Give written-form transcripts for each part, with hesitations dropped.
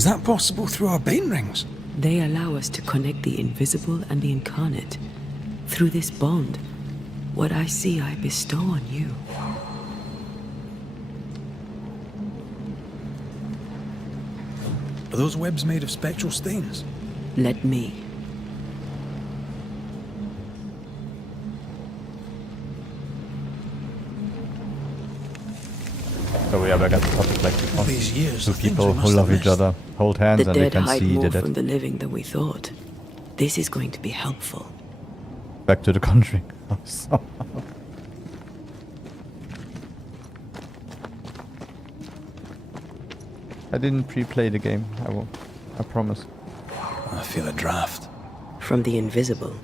Is that possible through our bane rings? They allow us to connect the invisible and the incarnate. Through this bond, what I see I bestow on you. Are those webs made of spectral stains? Let me. So we are back at the topic like before. All these years, Two the things people we who must love have each other, hold hands, The and they dead can hide see more the dead. from the living than we thought. This is going to be helpful. Back to the country. So- I didn't pre-play the game. I promise. I feel a draft. From the invisible.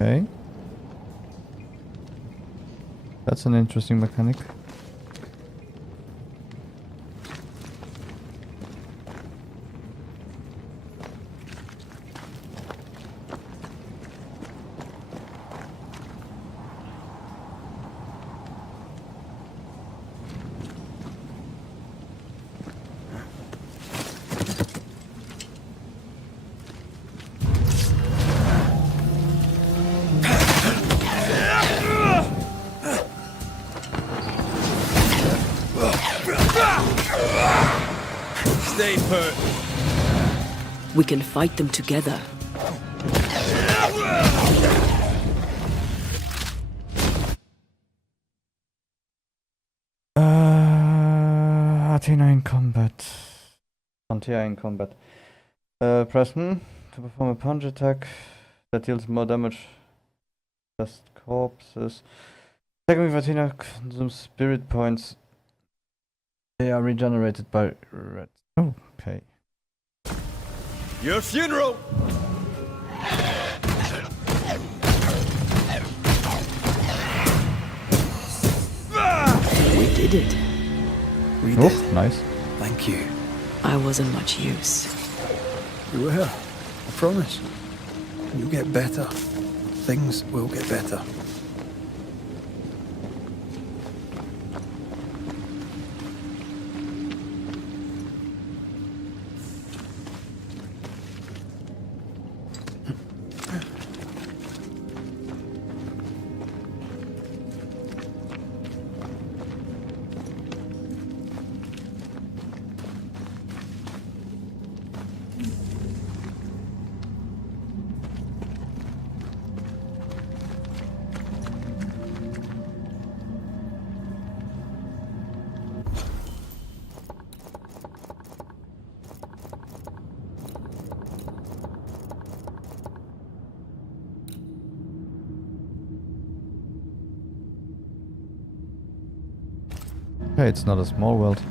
Okay. That's an interesting mechanic. Stay put. We can fight them together. Athena in combat. Antea in combat. Press to perform a punch attack that deals more damage. Just corpses. Attacking with Athena consumes spirit points. They are regenerated by red. Oh, okay. Your funeral! We did it. We Oh, did. nice. Thank you. I wasn't much use. You were. I promise. You'll get better. Things will get better. Okay, it's not a small world.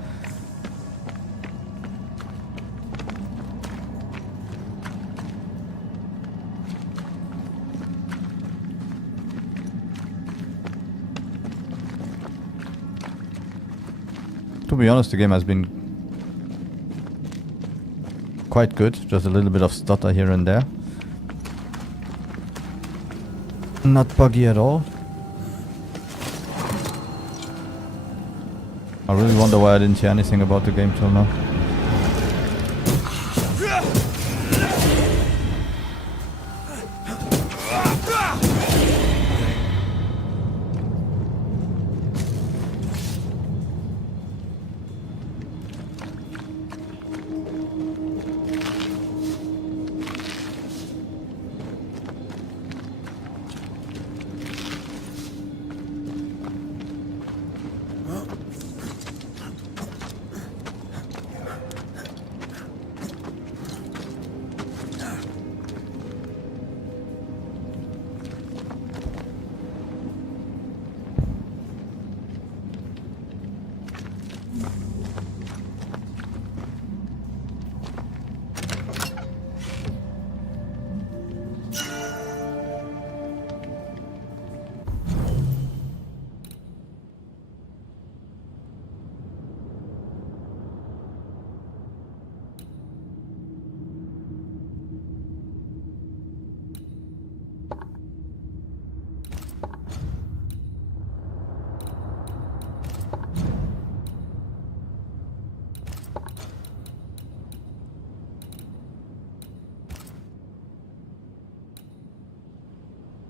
To be honest, the game has been quite good. Just a little bit of stutter here and there. Not buggy at all. I really wonder why I didn't hear anything about the game till now.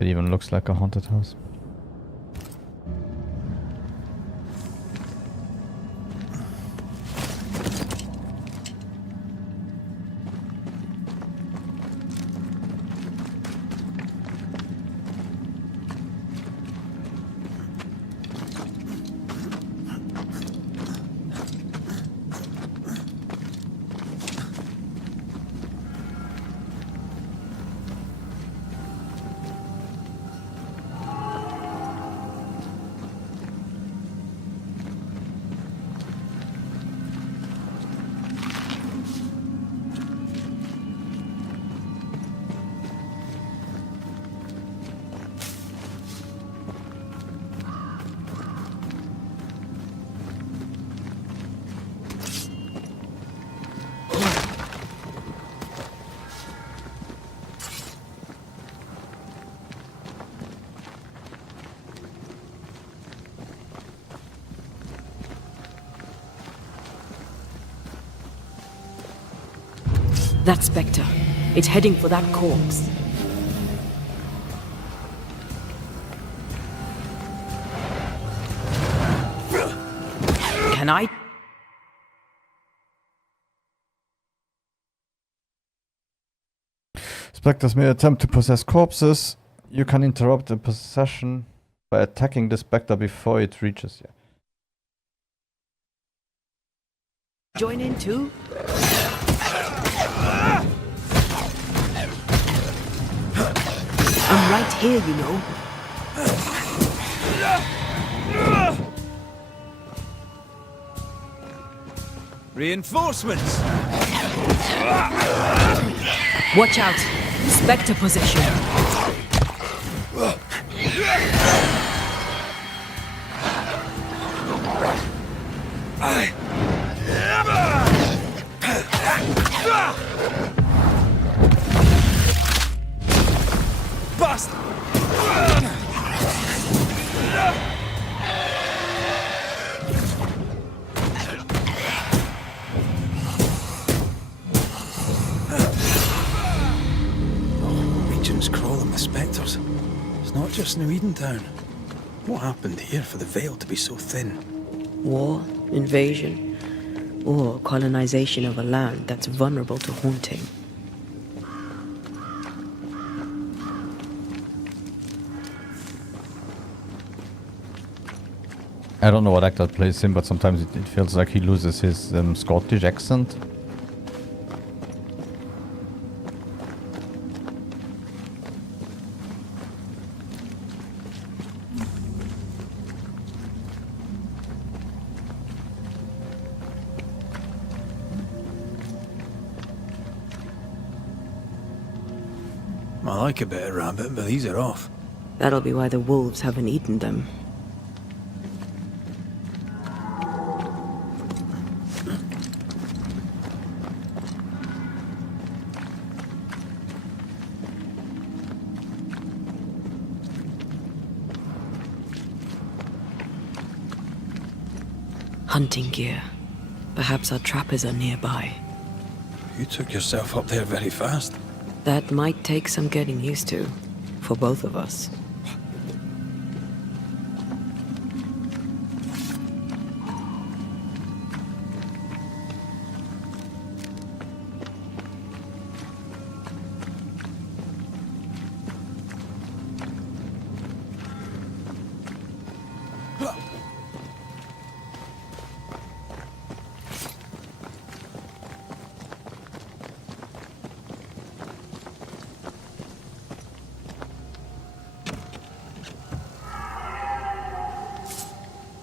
It even looks like a haunted house. That spectre. It's heading for that corpse. Can I? Spectres may attempt to possess corpses. You can interrupt the possession by attacking the spectre before it reaches you. Join in too? I'm right here, you know. Reinforcements! Watch out! Spectre possession. Bust! Region's crawling with spectres. It's not just New Edentown. What happened here for the veil to be so thin? War, invasion, or colonization of a land that's vulnerable to haunting. I don't know what actor plays him, but sometimes it feels like he loses his Scottish accent. I like a bit of rabbit, but these are off. That'll be why the wolves haven't eaten them. Hunting gear. Perhaps our trappers are nearby. You took yourself up there very fast. That might take some getting used to, for both of us.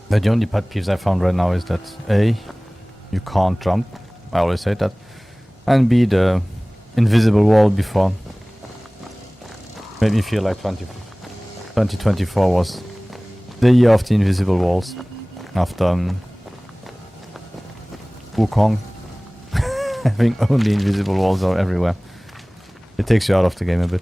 But the only pet peeves I found right now is that A, you can't jump. I always say that. And B, the invisible wall before made me feel like 2024 was the year of the invisible walls. After Wukong having only invisible walls are everywhere. It takes you out of the game a bit.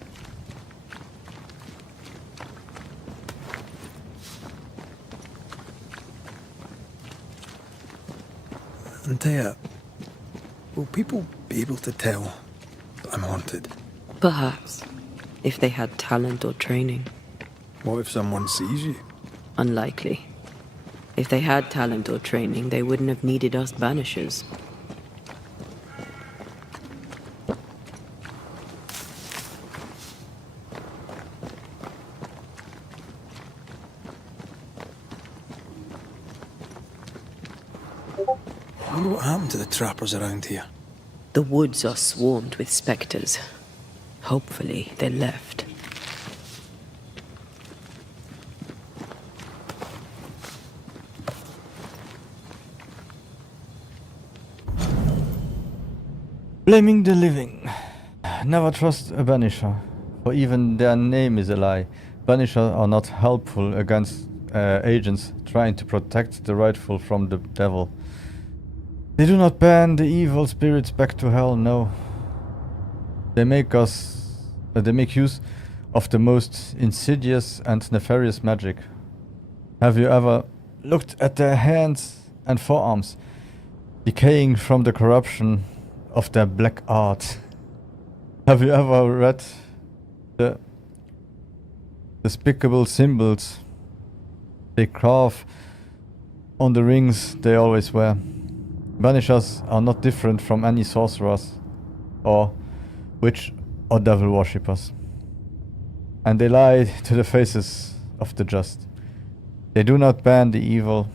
Antea, will people be able to tell that I'm haunted? Perhaps. if they had talent or training. What if someone sees you? Unlikely. If they had talent or training, they wouldn't have needed us Banishers. I wonder what happened to the trappers around here. The woods are swarmed with specters. Hopefully, they left. Blaming the living. Never trust a Banisher, for even their name is a lie. Banishers are not helpful against agents trying to protect the rightful from the devil. They do not ban the evil spirits back to hell, no. They make use of the most insidious and nefarious magic. Have you ever looked at their hands and forearms, decaying from the corruption of their black art? Have you ever read the despicable symbols they carve on the rings they always wear? Banishers are not different from any sorcerers or witch or devil worshippers. And they lie to the faces of the just. They do not ban the evil.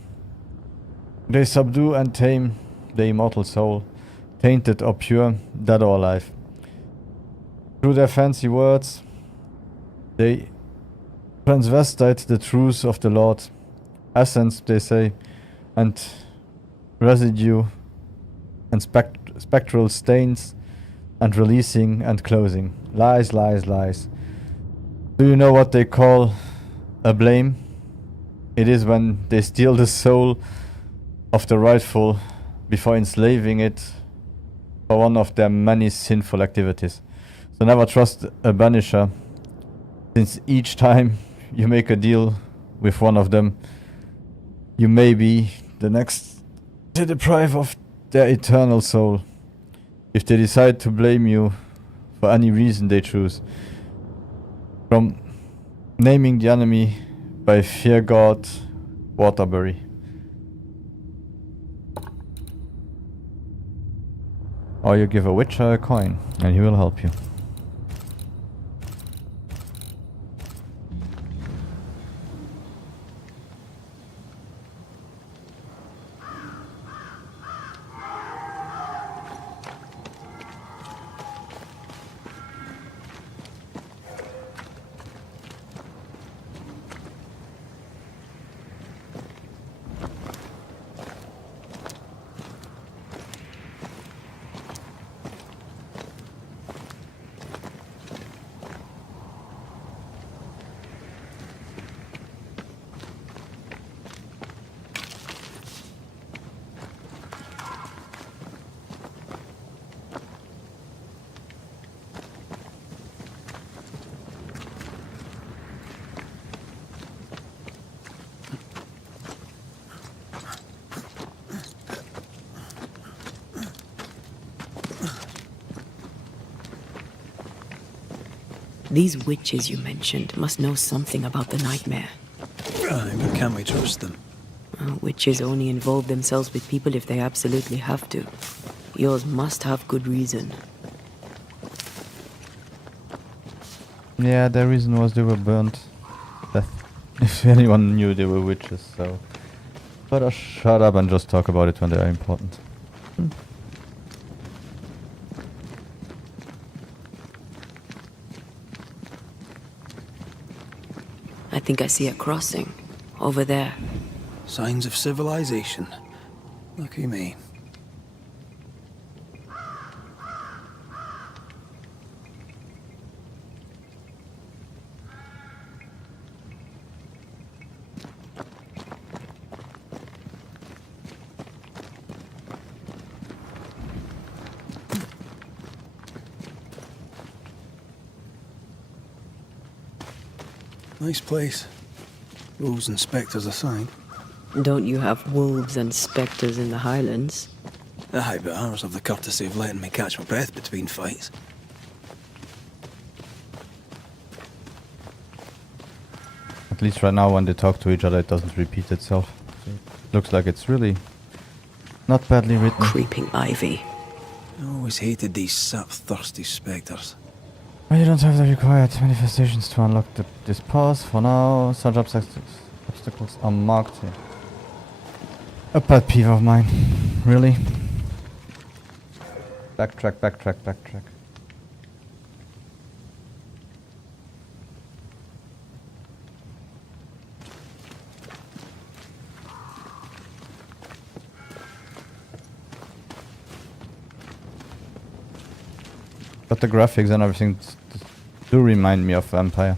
They subdue and tame the immortal soul, tainted or pure, dead or alive. Through their fancy words, they transvestite the truths of the Lord. Essence, they say, and residue, and spectral stains, and releasing and closing. Lies, lies, lies. Do you know what they call a blame? It is when they steal the soul of the rightful before enslaving it for one of their many sinful activities. So never trust a Banisher, since each time you make a deal with one of them, you may be the next to deprive of their eternal soul, if they decide to blame you for any reason they choose. From naming the enemy by Fear God Waterbury. Or you give a witcher a coin and he will help you. These witches you mentioned must know something about the nightmare. Aye, but can we trust them? Witches only involve themselves with people if they absolutely have to. Yours must have good reason. Yeah, their reason was they were burnt to death. If anyone knew they were witches, so... Better shut up and just talk about it when they are important. I think I see a crossing. Over there. Signs of civilization. Lucky me. Nice place. Wolves and spectres aside. Don't you have wolves and spectres in the Highlands? Aye, but ours have the courtesy of letting me catch my breath between fights. At least right now when they talk to each other, it doesn't repeat itself. So it looks like it's really not badly written. Creeping ivy. I always hated these sap-thirsty spectres. Well, you don't have the required manifestations to unlock this pass. For now, such obstacles are marked here. A pet peeve of mine. Really? Backtrack, backtrack, backtrack. But the graphics and everything do remind me of Vampire.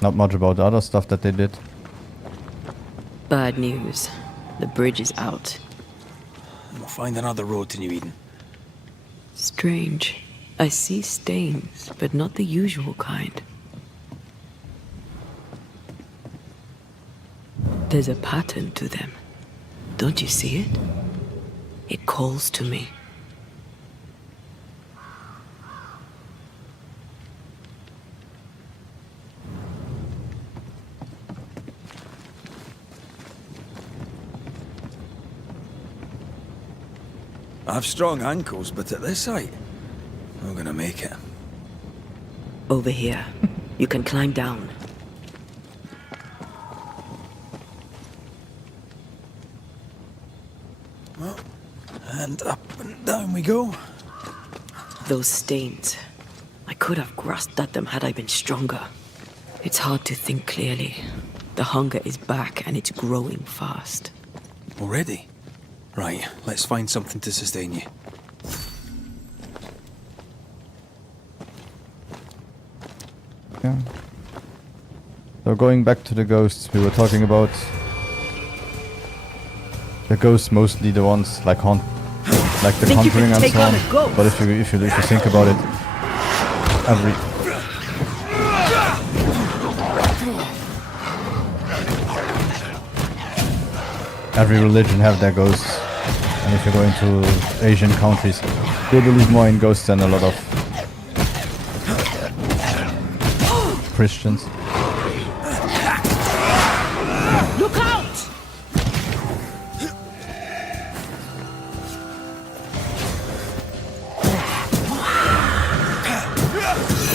Not much about the other stuff that they did. Bad news. The bridge is out. We'll find another road to New Eden. Strange. I see stains, but not the usual kind. There's a pattern to them. Don't you see it? It calls to me. I have strong ankles, but at this height, I'm gonna make it. Over here. You can climb down. Well, and up and down we go. Those stains. I could have grasped at them had I been stronger. It's hard to think clearly. The hunger is back and it's growing fast. Already? Right, let's find something to sustain you. Yeah. So going back to the ghosts, we were talking about the ghosts, mostly the ones like haunt, like the Conjuring and so on. But if you think about it, every religion have their ghosts, and if you go into Asian countries, they believe more in ghosts than a lot of Christians. Look out!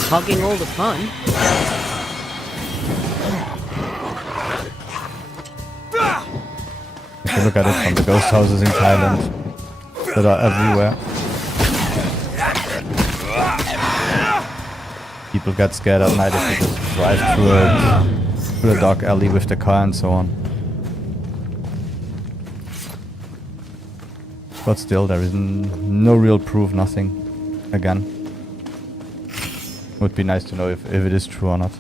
Hogging all the fun. If you look at it from the ghost houses in Thailand that are everywhere, people get scared at night if you just drive through a dark alley with the car and so on. But still, there is no real proof, nothing. Again. Would be nice to know if it is true or not.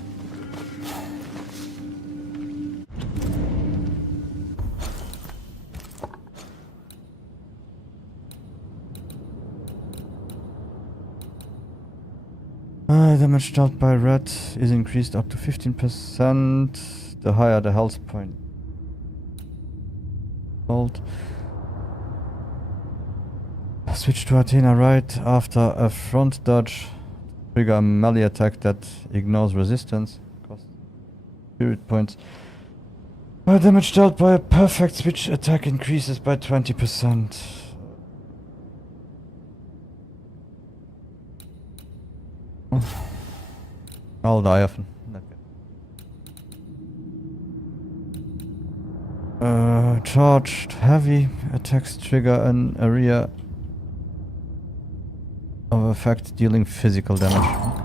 Damage dealt by red is increased up to 15%, the higher the health point. Hold. Switch to Athena right after a front dodge. Trigger a melee attack that ignores resistance. Cost spirit points. Damage dealt by a perfect switch attack increases by 20%. I'll die often. Charged heavy attacks trigger an area of effect dealing physical damage.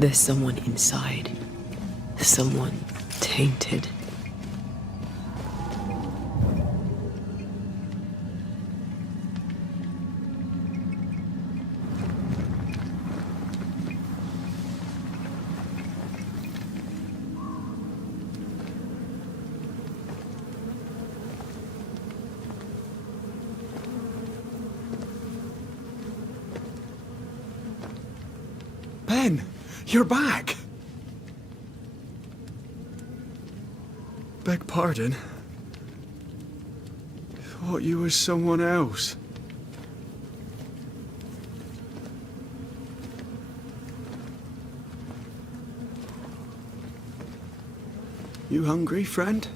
There's someone inside. Someone tainted. Ben, you're back. Beg pardon. Thought you was someone else. You hungry, friend?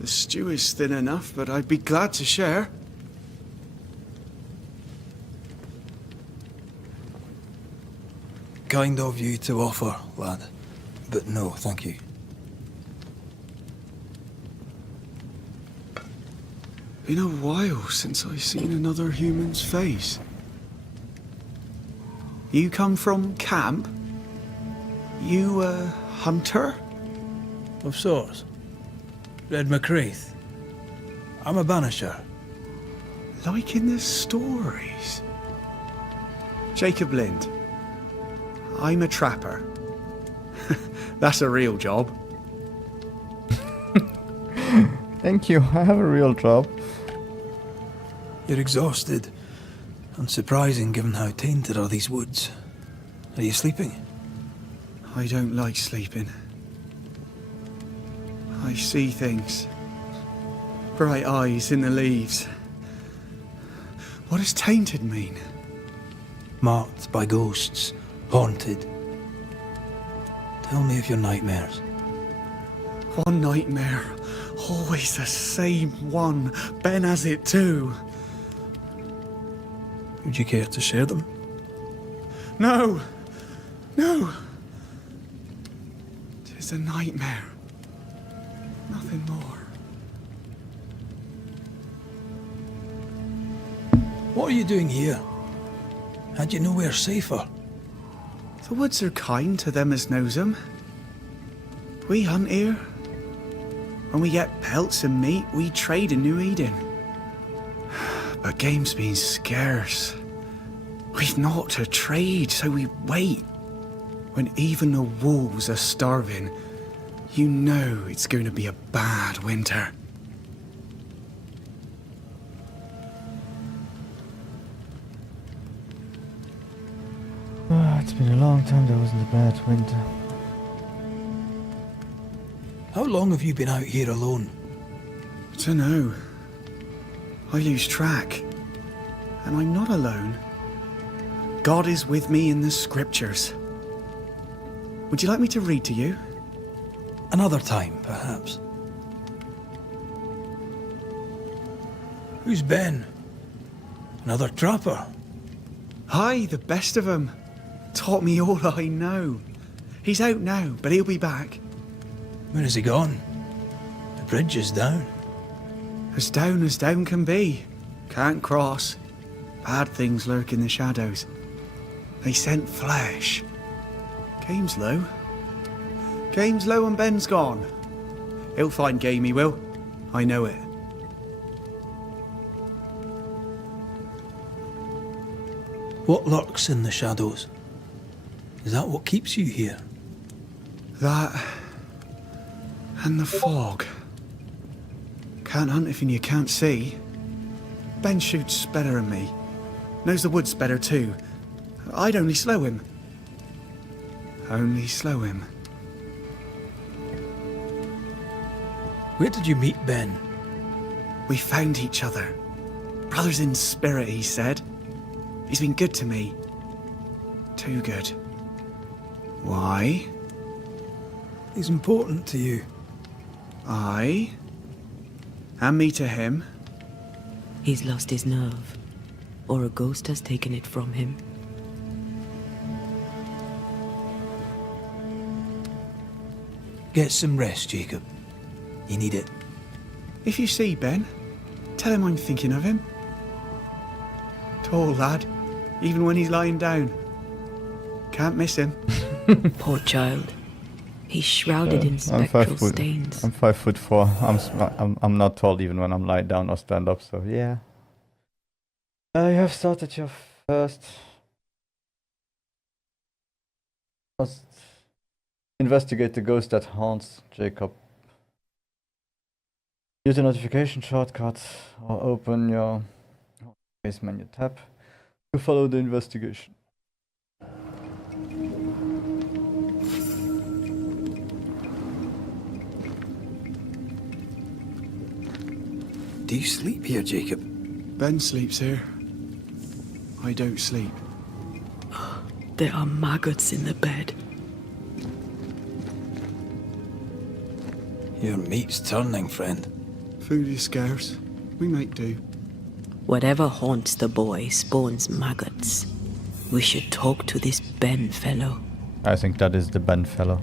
The stew is thin enough, but I'd be glad to share. Kind of you to offer, lad. But no, thank you. Been a while since I've seen another human's face. You come from camp? You a hunter? Of sorts. Red McCraith. I'm a Banisher. Like in the stories. Jacob Lind. I'm a trapper. That's a real job. Thank you, I have a real job. You're exhausted. Unsurprising given how tainted are these woods. Are you sleeping? I don't like sleeping. I see things. Bright eyes in the leaves. What does tainted mean? Marked by ghosts. Haunted. Tell me of your nightmares. One nightmare. Always the same one. Ben has it too. Would you care to share them? No! No! 'Tis a nightmare. Nothing more. What are you doing here? Had you nowhere safer? The woods are kind to them as knows 'em. We hunt here. When we get pelts and meat, we trade in New Eden. But game's been scarce. We've naught to trade, so we wait. When even the wolves are starving, you know it's going to be a bad winter. It's been a long time there wasn't a bad winter. How long have you been out here alone? Dunno. I lose track. And I'm not alone. God is with me in the scriptures. Would you like me to read to you? Another time, perhaps. Who's Ben? Another trapper? Aye, the best of 'em. Taught me all I know. He's out now, but he'll be back. Where has he gone? The bridge is down. As down can be. Can't cross. Bad things lurk in the shadows. They scent flesh. Game's low. Game's low and Ben's gone. He'll find game, he will. I know it. What lurks in the shadows? Is that what keeps you here? That and the fog. Can't hunt if you can't see. Ben shoots better than me. Knows the woods better too. I'd only slow him. Only slow him. Where did you meet Ben? We found each other. Brothers in spirit, he said. He's been good to me. Too good. Why? He's important to you. I? And me to him? He's lost his nerve, or a ghost has taken it from him. Get some rest, Jacob. You need it. If you see Ben, tell him I'm thinking of him. Tall lad, even when he's lying down. Can't miss him. Poor child. He's shrouded in I'm spectral stains. I'm 5'4". I'm not tall even when I'm lying down or stand up. So yeah. You have started your first investigate the ghost that haunts Jacob. Use the notification shortcut or open your base menu tab to follow the investigation. Do you sleep here, Jacob? Ben sleeps here. I don't sleep. There are maggots in the bed. Your meat's turning, friend. Food is scarce. We make do. Whatever haunts the boy spawns maggots. We should talk to this Ben fellow. I think that is the Ben fellow.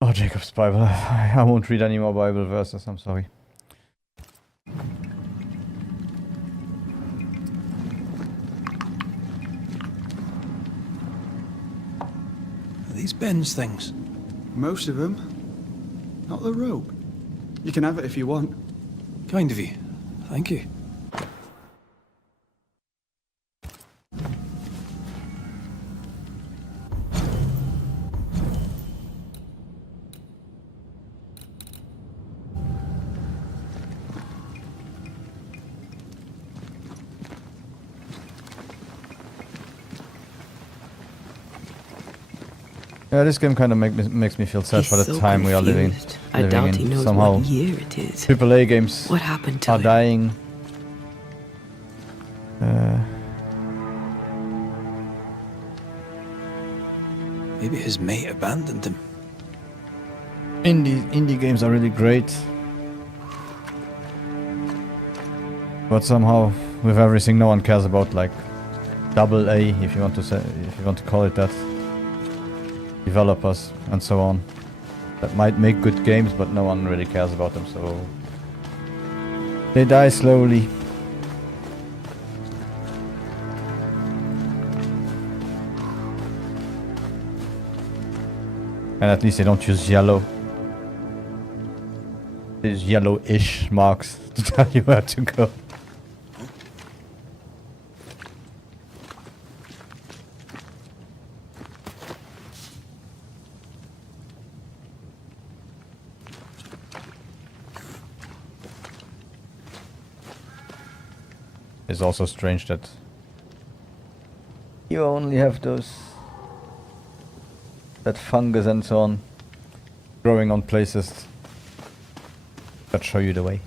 Oh, Jacob's Bible. I won't read any more Bible verses, I'm sorry. Are these Ben's things? Most of them. Not the rope. You can have it if you want. Kind of you. Thank you. Yeah, this game kind of makes me feel sad He's for the so time we are living, confused. I doubt he in. knows Somehow, what year it is. AAA games What happened to are him? dying. Maybe his mate abandoned him. Indie games are really great, but somehow with everything, no one cares about like AA, if you want to call it that. Developers and so on that might make good games, but no one really cares about them, so they die slowly. And at least they don't use yellow. They use yellow-ish marks to tell you where to go. It's also strange that you only have that fungus and so on growing on places that show you the way.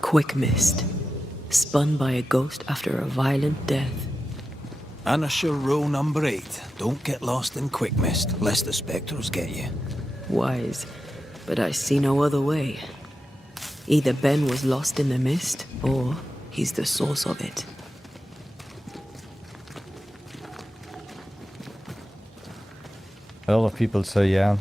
Quick mist. Spun by a ghost after a violent death. Banisher row number 8. Don't get lost in quick mist, lest the spectres get you. Wise, but I see no other way. Either Ben was lost in the mist, or he's the source of it. A lot of people say, yeah,